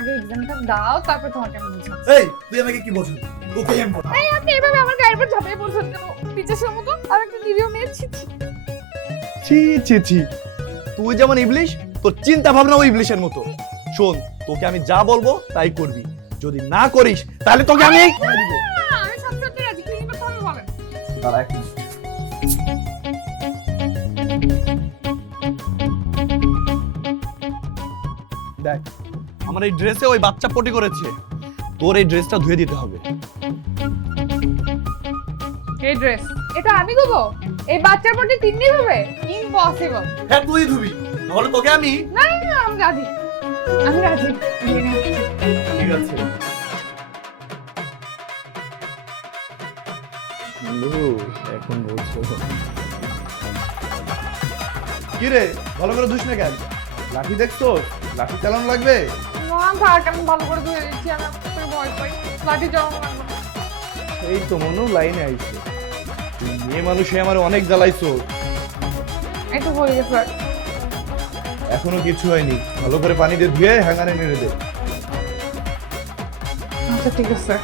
আগে এক্সামটা দাও তারপর তোমাকে আমি বুঝাচ্ছি। এই তুই আমাকে কি বলছিস? তোকে আমি বলছি। এই আপনি এভাবে আমার গায়ের উপর ঝাঁপিয়ে পড়ছেন কেন? টিচারের মতো আর একটা নিরীহ মেয়ে ছি ছি। ছি ছি ছি, তুই যেমন ইবলিশ, তোর চিন্তা ভাবনাও ইবলিশের মতো। শোন, তোকে আমি যা বলবো তাই করবি, যদি না করিস তাহলে তোকে আমি আমি সব সত্যি রাজি, কি করতে হবে বলেন। দাঁড়া এক মিনিট। দেখ, আমার এই ড্রেসে ওই বাচ্চা পটি করেছে, তোর এই ড্রেসটা ধুয়ে দিতে হবে। এই ড্রেস এটা আমি দেবো? এই বাচ্চার প্রতি 3 দিন হবে? ইম্পসিবল। হ্যাঁ তুই ধুবি, তাহলে তোকে আমি না না না, আমি রাজি, আমি রাজি। ঠিক আছে। এখন বলছো কি রে, ভালো করে ধুস না কেন? লাঠি দেখছো? লাঠি চালানো লাগবে। না থাক, আমি ভালো করে ধুয়ে দিচ্ছি, আমি আপনার ভয় পাই, লাঠি চালানো লাগবে না। এই তো মনু লাইনে আইছে, তুই মেয়ে মানুষে আমার অনেক জ্বালাইছো। এই তো হয়ে গেছে। এখনো কিছু হয়নি, ভালো করে পানি দিয়ে ধুয়ে হ্যাঙ্গারে নেড়ে দে। আচ্ছা ঠিক আছে।